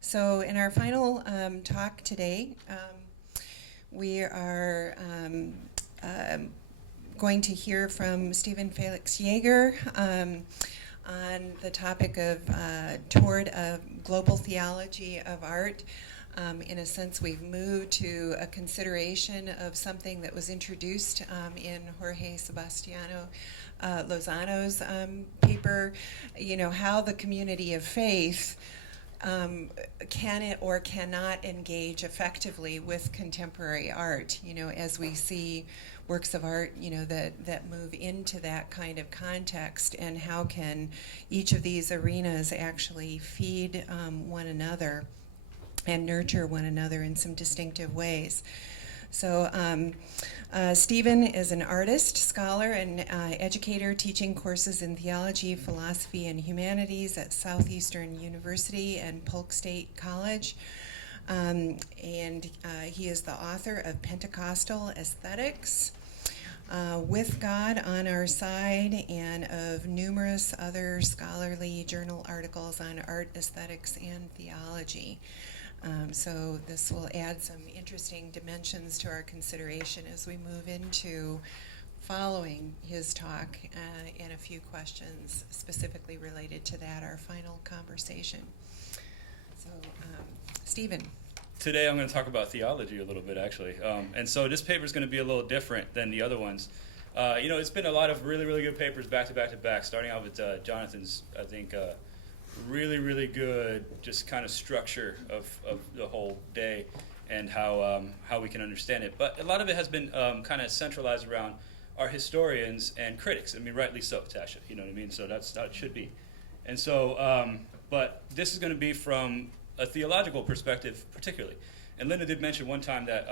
So in our final talk today, we are going to hear from Stephen Félix-Jäger on the topic of toward a global theology of art. In a sense, we've moved to a consideration of something that was introduced in Jorge Sebastiano Lozano's paper, how the community of faith can it or cannot engage effectively with contemporary art, as we see works of art, that move into that kind of context, and how can each of these arenas actually feed one another and nurture one another in some distinctive ways. So Stephen is an artist, scholar, and educator teaching courses in theology, philosophy, and humanities at Southeastern University and Polk State College. And he is the author of Pentecostal Aesthetics, With God on Our Side, and of numerous other scholarly journal articles on art, aesthetics, and theology. So this will add some interesting dimensions to our consideration as we move into following his talk and a few questions specifically related to that, our final conversation. So, Stephen. Today I'm going to talk about theology a little bit, actually. And so this paper is going to be a little different than the other ones. It's been a lot of really, really good papers back to back to back, starting out with Jonathan's, I think, really, really good just kind of structure of the whole day and how we can understand it. But a lot of it has been kind of centralized around our historians and critics. I mean, rightly so, Tasha, you know what I mean? So that's how it should be. And so, but this is going to be from a theological perspective particularly. And Linda did mention one time that,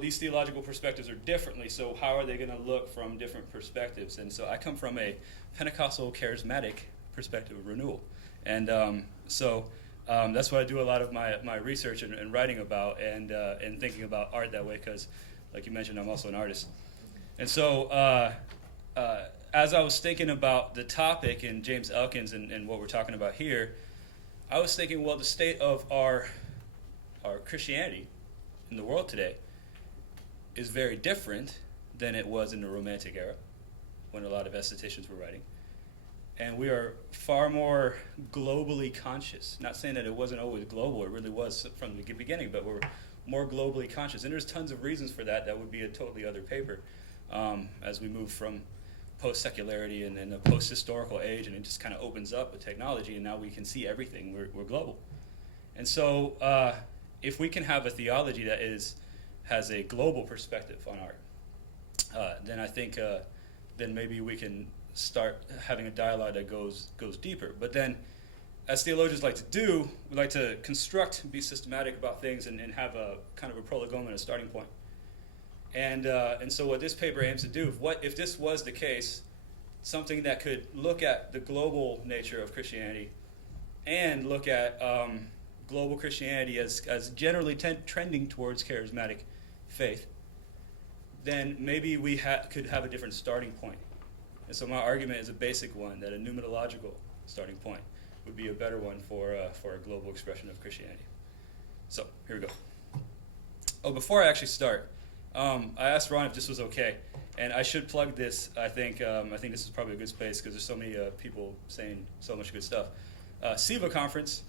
these theological perspectives are differently, so how are they going to look from different perspectives? And so I come from a Pentecostal charismatic perspective of renewal. And that's what I do a lot of my research and writing about and thinking about art that way, because, like you mentioned, I'm also an artist. And so as I was thinking about the topic in James Elkins and what we're talking about here, I was thinking, well, the state of our Christianity in the world today is very different than it was in the Romantic era, when a lot of aestheticians were writing. And we are far more globally conscious. Not saying that it wasn't always global, it really was from the beginning, but we're more globally conscious. And there's tons of reasons for that. That would be a totally other paper as we move from post-secularity and a post-historical age, and it just kind of opens up with technology, and now we can see everything. We're global. And so if we can have a theology that has a global perspective on art, then I think then maybe we can start having a dialogue that goes deeper. But then, as theologians like to do, we like to construct and be systematic about things and have a kind of a prolegomena, a starting point. And so what this paper aims to do, if this was the case, something that could look at the global nature of Christianity and look at global Christianity as generally trending towards charismatic faith, then maybe we could have a different starting point. And so my argument is a basic one, that a pneumatological starting point would be a better one for a global expression of Christianity. So here we go. Oh, before I actually start, I asked Ron if this was okay, and I should plug this. I think this is probably a good space because there's so many people saying so much good stuff. SIVA conference,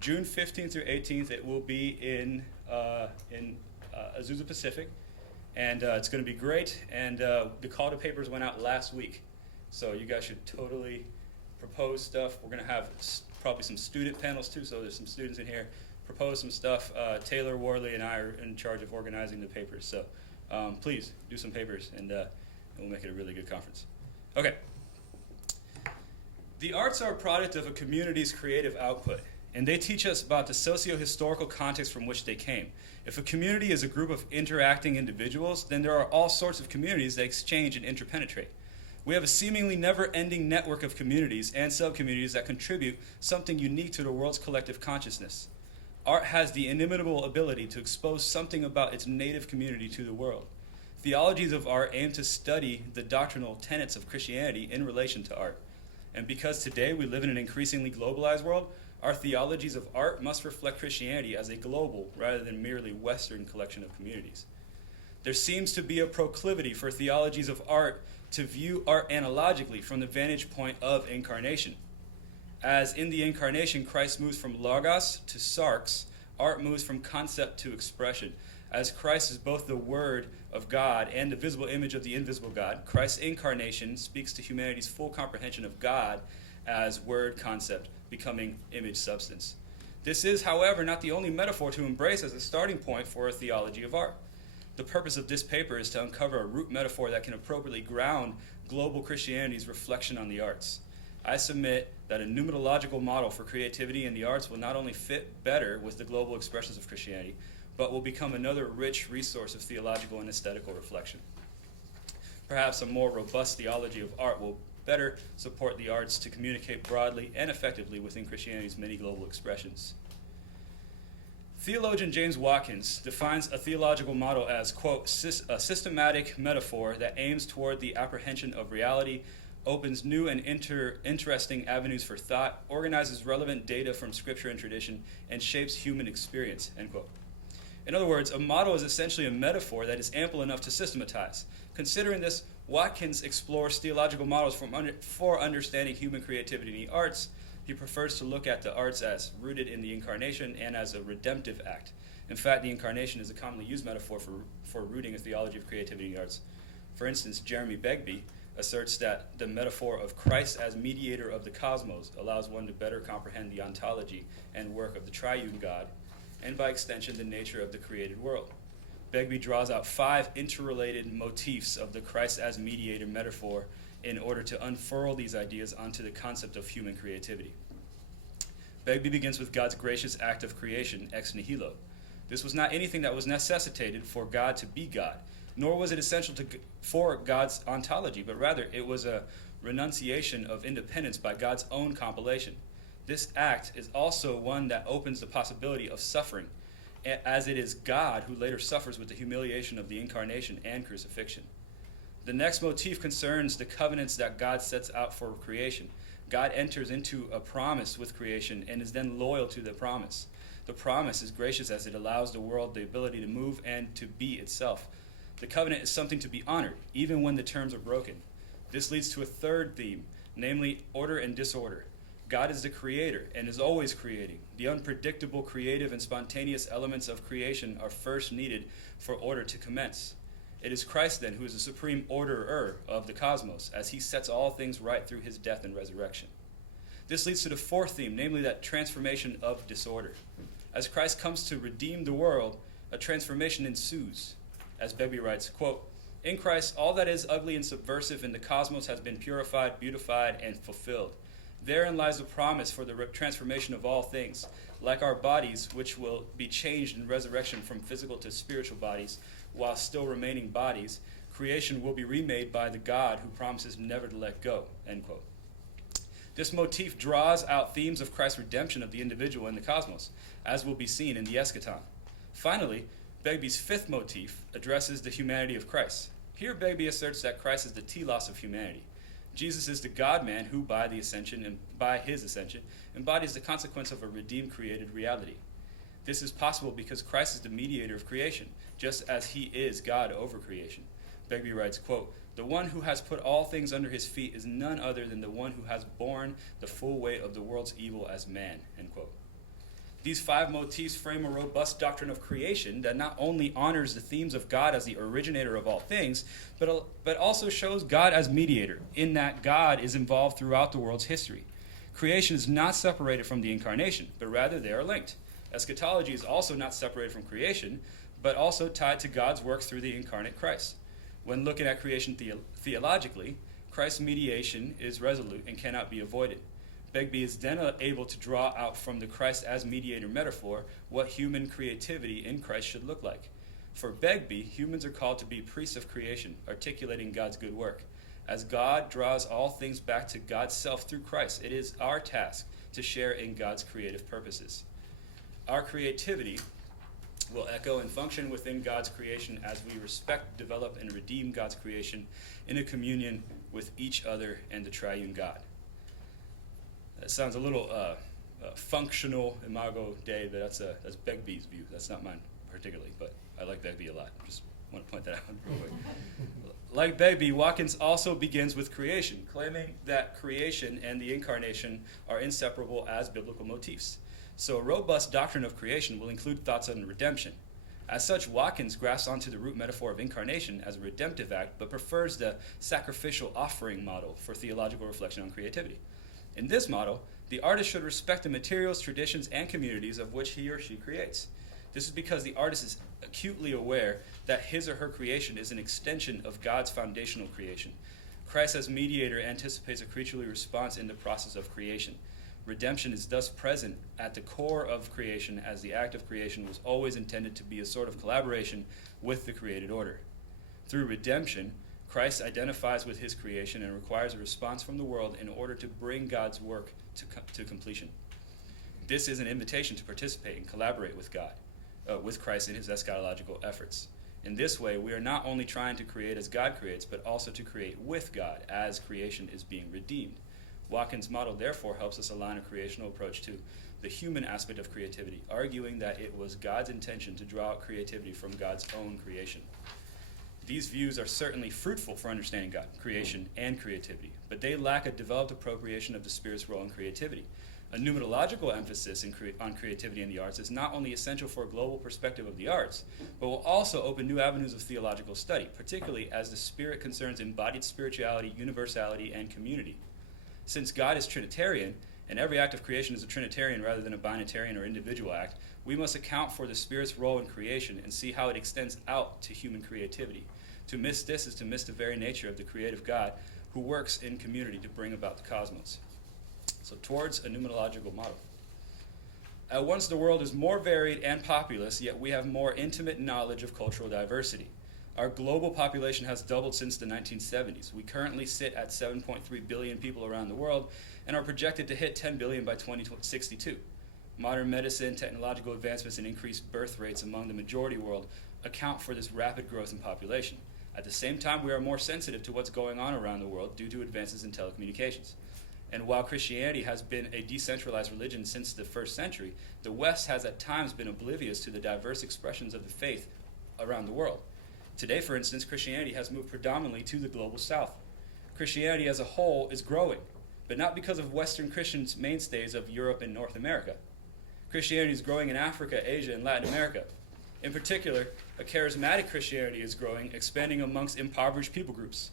June 15th through 18th. It will be in Azusa Pacific, and it's going to be great. And the call to papers went out last week. So you guys should totally propose stuff. We're going to have probably some student panels too, so there's some students in here. Propose some stuff. Taylor, Worley, and I are in charge of organizing the papers. So please do some papers, and we'll make it a really good conference. Okay. The arts are a product of a community's creative output, and they teach us about the socio-historical context from which they came. If a community is a group of interacting individuals, then there are all sorts of communities that exchange and interpenetrate. We have a seemingly never-ending network of communities and subcommunities that contribute something unique to the world's collective consciousness. Art has the inimitable ability to expose something about its native community to the world. Theologies of art aim to study the doctrinal tenets of Christianity in relation to art. And because today we live in an increasingly globalized world, Our theologies of art must reflect Christianity as a global rather than merely Western collection of communities. There seems to be a proclivity for theologies of art to view art analogically from the vantage point of incarnation. As in the incarnation, Christ moves from logos to sarx, art moves from concept to expression. As Christ is both the Word of God and the visible image of the invisible God, Christ's incarnation speaks to humanity's full comprehension of God as word concept, becoming image substance. This is, however, not the only metaphor to embrace as a starting point for a theology of art. The purpose of this paper is to uncover a root metaphor that can appropriately ground global Christianity's reflection on the arts. I submit that a pneumatological model for creativity in the arts will not only fit better with the global expressions of Christianity, but will become another rich resource of theological and aesthetical reflection. Perhaps a more robust theology of art will better support the arts to communicate broadly and effectively within Christianity's many global expressions. Theologian James Watkins defines a theological model as, quote, a systematic metaphor that aims toward the apprehension of reality, opens new and interesting avenues for thought, organizes relevant data from scripture and tradition, and shapes human experience, end quote. In other words, a model is essentially a metaphor that is ample enough to systematize. Considering this, Watkins explores theological models for understanding human creativity in the arts. He prefers to look at the arts as rooted in the incarnation and as a redemptive act. In fact, the incarnation is a commonly used metaphor for rooting a theology of creativity in the arts. For instance, Jeremy Begbie asserts that the metaphor of Christ as mediator of the cosmos allows one to better comprehend the ontology and work of the triune God, and by extension, the nature of the created world. Begbie draws out 5 interrelated motifs of the Christ as mediator metaphor in order to unfurl these ideas onto the concept of human creativity. Begbie begins with God's gracious act of creation, ex nihilo. This was not anything that was necessitated for God to be God, nor was it essential for God's ontology, but rather it was a renunciation of independence by God's own compilation. This act is also one that opens the possibility of suffering, as it is God who later suffers with the humiliation of the incarnation and crucifixion. The next motif concerns the covenants that God sets out for creation. God enters into a promise with creation and is then loyal to the promise. The promise is gracious as it allows the world the ability to move and to be itself. The covenant is something to be honored, even when the terms are broken. This leads to a third theme, namely order and disorder. God is the creator and is always creating. The unpredictable, creative, and spontaneous elements of creation are first needed for order to commence. It is Christ, then, who is the supreme orderer of the cosmos, as he sets all things right through his death and resurrection. This leads to the fourth theme, namely that transformation of disorder. As Christ comes to redeem the world, a transformation ensues. As Begbie writes, quote, in Christ, all that is ugly and subversive in the cosmos has been purified, beautified, and fulfilled. Therein lies the promise for the transformation of all things. Like our bodies, which will be changed in resurrection from physical to spiritual bodies, while still remaining bodies, creation will be remade by the God who promises never to let go, end quote. This motif draws out themes of Christ's redemption of the individual and the cosmos, as will be seen in the eschaton. Finally, Begbie's fifth motif addresses the humanity of Christ. Here Begbie asserts that Christ is the telos of humanity. Jesus is the God-man who, by his ascension, embodies the consequence of a redeemed created reality. This is possible because Christ is the mediator of creation, just as he is God over creation. Begbie writes, quote, the one who has put all things under his feet is none other than the one who has borne the full weight of the world's evil as man, end quote. These 5 motifs frame a robust doctrine of creation that not only honors the themes of God as the originator of all things, but also shows God as mediator, in that God is involved throughout the world's history. Creation is not separated from the incarnation, but rather they are linked. Eschatology is also not separated from creation, but also tied to God's work through the incarnate Christ. When looking at creation theologically, Christ's mediation is resolute and cannot be avoided. Begbie is then able to draw out from the Christ as mediator metaphor what human creativity in Christ should look like. For Begbie, humans are called to be priests of creation, articulating God's good work. As God draws all things back to God's self through Christ, it is our task to share in God's creative purposes. Our creativity will echo and function within God's creation as we respect, develop, and redeem God's creation in a communion with each other and the triune God. That sounds a little functional imago Dei, but that's Begbie's view. That's not mine particularly, but I like Begbie a lot. Just want to point that out real quick. Like Begbie, Watkins also begins with creation, claiming that creation and the incarnation are inseparable as biblical motifs. So a robust doctrine of creation will include thoughts on redemption. As such, Watkins grasps onto the root metaphor of incarnation as a redemptive act, but prefers the sacrificial offering model for theological reflection on creativity. In this model, the artist should respect the materials, traditions, and communities of which he or she creates. This is because the artist is acutely aware that his or her creation is an extension of God's foundational creation. Christ as mediator anticipates a creaturely response in the process of creation. Redemption is thus present at the core of creation, as the act of creation was always intended to be a sort of collaboration with the created order. Through redemption, Christ identifies with his creation and requires a response from the world in order to bring God's work to completion. This is an invitation to participate and collaborate with God, with Christ in his eschatological efforts. In this way, we are not only trying to create as God creates, but also to create with God as creation is being redeemed. Watkins' model therefore helps us align a creational approach to the human aspect of creativity, arguing that it was God's intention to draw out creativity from God's own creation. These views are certainly fruitful for understanding God, creation, and creativity, but they lack a developed appropriation of the Spirit's role in creativity. A pneumatological emphasis on creativity in the arts is not only essential for a global perspective of the arts, but will also open new avenues of theological study, particularly as the Spirit concerns embodied spirituality, universality, and community. Since God is Trinitarian, and every act of creation is a Trinitarian rather than a binitarian or individual act, we must account for the Spirit's role in creation and see how it extends out to human creativity. To miss this is to miss the very nature of the creative God who works in community to bring about the cosmos. So towards a pneumatological model. At once the world is more varied and populous, yet we have more intimate knowledge of cultural diversity. Our global population has doubled since the 1970s. We currently sit at 7.3 billion people around the world and are projected to hit 10 billion by 2062. Modern medicine, technological advancements, and increased birth rates among the majority world account for this rapid growth in population. At the same time, we are more sensitive to what's going on around the world due to advances in telecommunications. And while Christianity has been a decentralized religion since the first century, the West has at times been oblivious to the diverse expressions of the faith around the world. Today, for instance, Christianity has moved predominantly to the global South. Christianity as a whole is growing, but not because of Western Christians' mainstays of Europe and North America. Christianity is growing in Africa, Asia, and Latin America. In particular, a charismatic Christianity is growing, expanding amongst impoverished people groups.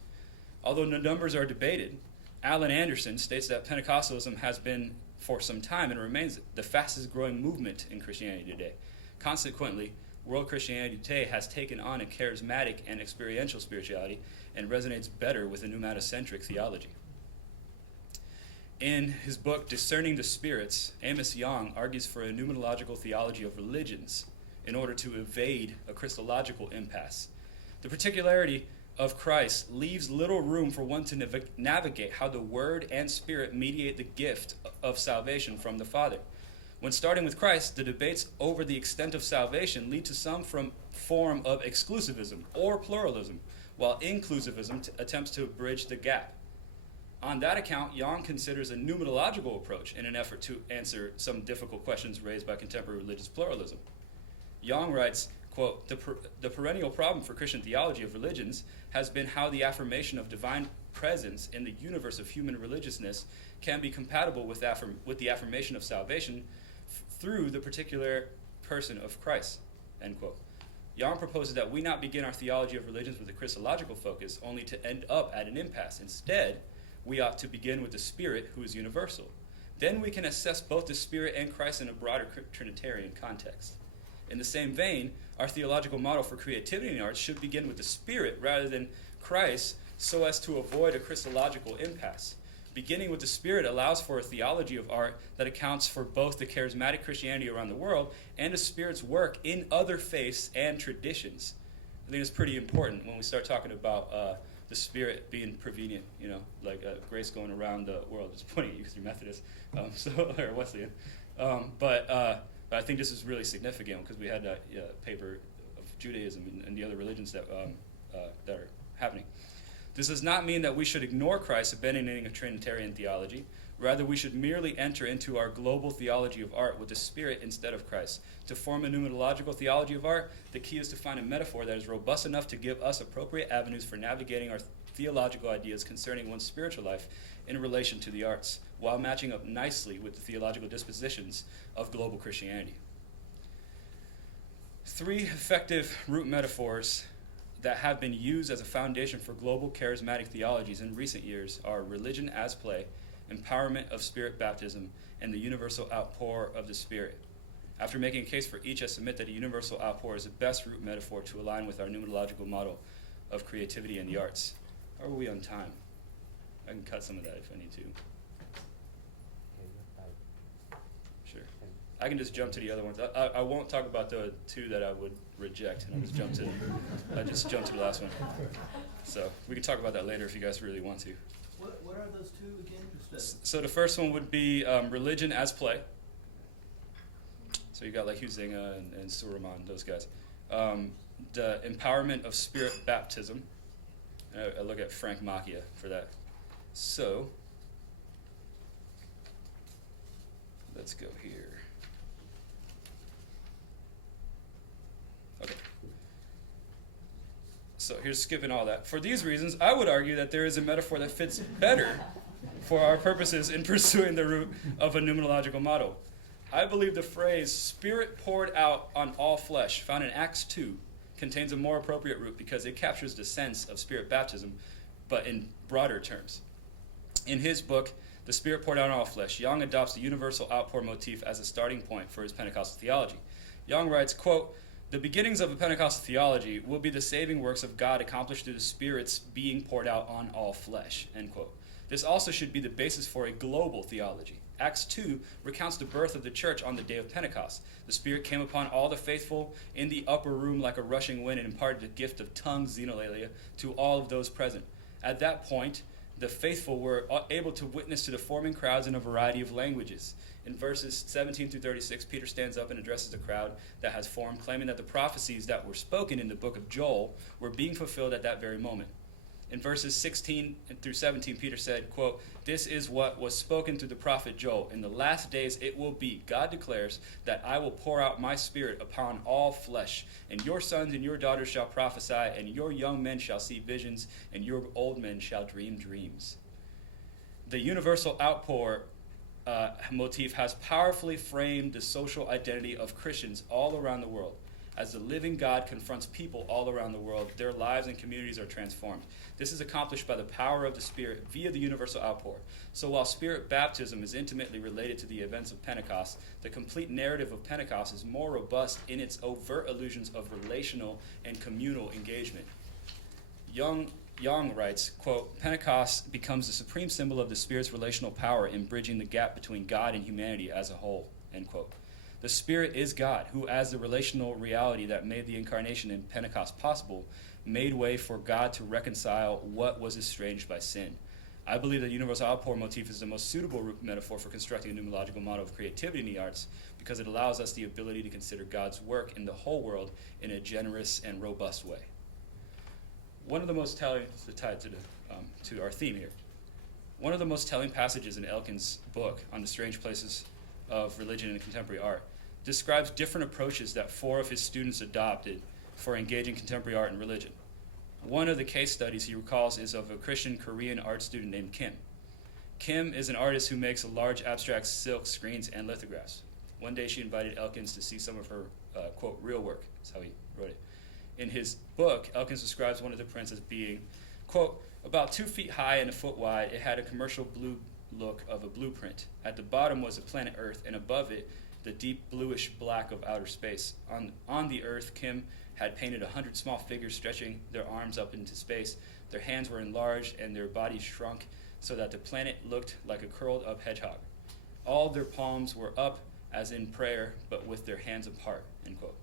Although the numbers are debated, Alan Anderson states that Pentecostalism has been for some time and remains the fastest growing movement in Christianity today. Consequently, world Christianity today has taken on a charismatic and experiential spirituality and resonates better with a pneumatocentric theology. In his book, Discerning the Spirits, Amos Yong argues for a pneumatological theology of religions in order to evade a Christological impasse. The particularity of Christ leaves little room for one to navigate how the Word and Spirit mediate the gift of salvation from the Father. When starting with Christ, the debates over the extent of salvation lead to some form of exclusivism or pluralism, while inclusivism attempts to bridge the gap. On that account, Yong considers a pneumatological approach in an effort to answer some difficult questions raised by contemporary religious pluralism. Yong writes, quote, the perennial problem for Christian theology of religions has been how the affirmation of divine presence in the universe of human religiousness can be compatible with the affirmation of salvation through the particular person of Christ, end quote. Yong proposes that we not begin our theology of religions with a Christological focus, only to end up at an impasse. Instead, we ought to begin with the Spirit, who is universal. Then we can assess both the Spirit and Christ in a broader Trinitarian context. In the same vein, our theological model for creativity in the arts should begin with the Spirit rather than Christ, so as to avoid a Christological impasse. Beginning with the Spirit allows for a theology of art that accounts for both the charismatic Christianity around the world and the Spirit's work in other faiths and traditions. I think it's pretty important when we start talking about the Spirit being prevenient, like grace going around the world. Just pointing at you because you're Methodist, or Wesleyan. But I think this is really significant because we had a paper of Judaism and the other religions that are happening. This does not mean that we should ignore Christ, abandoning a Trinitarian theology. Rather, we should merely enter into our global theology of art with the Spirit instead of Christ. To form a pneumatological theology of art, the key is to find a metaphor that is robust enough to give us appropriate avenues for navigating our theological ideas concerning one's spiritual life in relation to the arts, while matching up nicely with the theological dispositions of global Christianity. 3 effective root metaphors that have been used as a foundation for global charismatic theologies in recent years are religion as play, empowerment of spirit baptism, and the universal outpour of the Spirit. After making a case for each, I submit that a universal outpour is the best root metaphor to align with our pneumatological model of creativity in the arts. How are we on time? I can cut some of that if I need to. Sure. I can just jump to the other ones. I won't talk about the 2 that I would reject, and I just jump to the last one. So we can talk about that later if you guys really want to. What are those 2 again? So the first one would be religion as play. So you got like Huizinga and Suleiman, those guys. The empowerment of spirit baptism. I look at Frank Macchia for that. So let's go here. Okay. So here's skipping all that. For these reasons, I would argue that there is a metaphor that fits better for our purposes in pursuing the root of a pneumatological model. I believe the phrase "Spirit poured out on all flesh," found in Acts 2, contains a more appropriate root because it captures the sense of spirit baptism, but in broader terms. In his book, The Spirit Poured Out on All Flesh, Young adopts the universal outpour motif as a starting point for his Pentecostal theology. Young writes, quote, "The beginnings of a Pentecostal theology will be the saving works of God accomplished through the Spirit's being poured out on all flesh," end quote. This also should be the basis for a global theology. Acts 2 recounts the birth of the church on the day of Pentecost. The Spirit came upon all the faithful in the upper room like a rushing wind and imparted the gift of tongues, xenolalia, to all of those present. At that point, the faithful were able to witness to the forming crowds in a variety of languages. In verses 17 through 36, Peter stands up and addresses the crowd that has formed, claiming that the prophecies that were spoken in the book of Joel were being fulfilled at that very moment. In verses 16 through 17, Peter said, quote, "This is what was spoken through the prophet Joel. In the last days it will be, God declares, that I will pour out my Spirit upon all flesh, and your sons and your daughters shall prophesy, and your young men shall see visions, and your old men shall dream dreams." The universal outpour motif has powerfully framed the social identity of Christians all around the world. As the living God confronts people all around the world, their lives and communities are transformed. This is accomplished by the power of the Spirit via the universal outpour. So while Spirit baptism is intimately related to the events of Pentecost, the complete narrative of Pentecost is more robust in its overt allusions of relational and communal engagement. Young writes, quote, "Pentecost becomes the supreme symbol of the Spirit's relational power in bridging the gap between God and humanity as a whole," end quote. The Spirit is God, who, as the relational reality that made the incarnation in Pentecost possible, made way for God to reconcile what was estranged by sin. I believe the universal outpour motif is the most suitable metaphor for constructing a pneumatological model of creativity in the arts because it allows us the ability to consider God's work in the whole world in a generous and robust way. One of the most telling, tied to our theme here, one of the most telling passages in Elkin's book on the strange places of religion and contemporary art describes different approaches that 4 of his students adopted for engaging contemporary art and religion. One of the case studies he recalls is of a Christian Korean art student named Kim. Kim is an artist who makes large abstract silk screens and lithographs. One day she invited Elkins to see some of her, quote, real work. That's how he wrote it. In his book, Elkins describes one of the prints as being, quote, "About 2 feet high and a foot wide, it had a commercial blue look of a blueprint. At the bottom was the planet Earth, and above it, the deep bluish black of outer space. On the Earth, Kim had painted 100 small figures stretching their arms up into space. Their hands were enlarged, and their bodies shrunk so that the planet looked like a curled-up hedgehog. All their palms were up, as in prayer, but with their hands apart," end quote.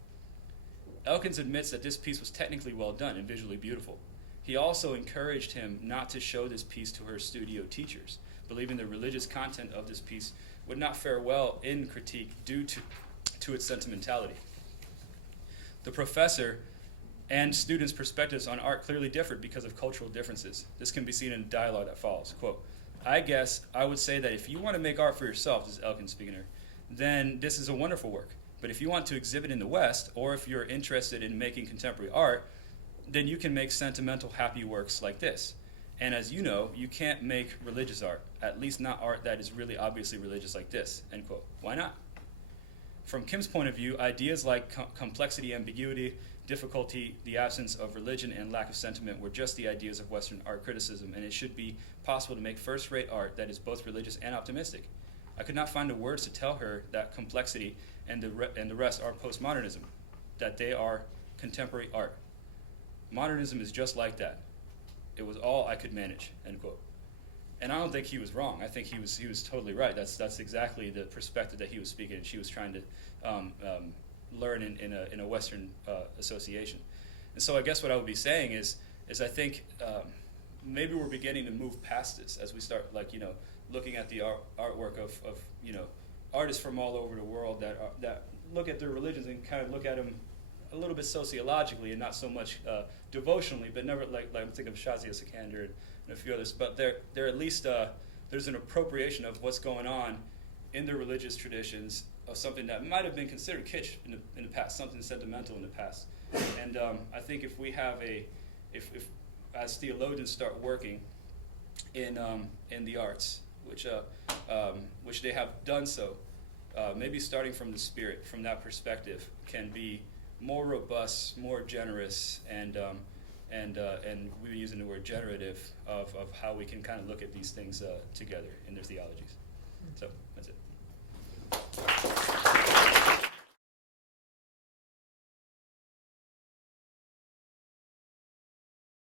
Elkins admits that this piece was technically well done and visually beautiful. He also encouraged him not to show this piece to her studio teachers, believing the religious content of this piece would not fare well in critique due to its sentimentality. The professor and students' perspectives on art clearly differed because of cultural differences. This can be seen in the dialogue that follows. Quote, I guess I would say that if you want to make art for yourself, this is Elkin speaking here, then this is a wonderful work. But if you want to exhibit in the West, or if you're interested in making contemporary art, then you can make sentimental, happy works like this. And as you know, you can't make religious art, at least not art that is really obviously religious like this, end quote. Why not? From Kim's point of view, ideas like complexity, ambiguity, difficulty, the absence of religion, and lack of sentiment were just the ideas of Western art criticism, and it should be possible to make first-rate art that is both religious and optimistic. I could not find the words to tell her that complexity and the rest are postmodernism, that they are contemporary art. Modernism is just like that. It was all I could manage, end quote. And I don't think he was wrong. I think he was totally right. That's exactly the perspective that he was speaking, and she was trying to learn in a Western association. And so I guess what I would be saying is I think maybe we're beginning to move past this as we start, looking at the artwork of artists from all over the world that look at their religions and kind of look at them a little bit sociologically and not so much devotionally, but never like I'm thinking of Shazia Sikander and a few others. But they're at least there's an appropriation of what's going on in their religious traditions of something that might have been considered kitsch in the past, something sentimental in the past. And I think if we have if as theologians start working in the arts, which they have done so, maybe starting from the Spirit, from that perspective, can be more robust, more generous, and we've been using the word generative of how we can kind of look at these things together in their theologies. So that's it.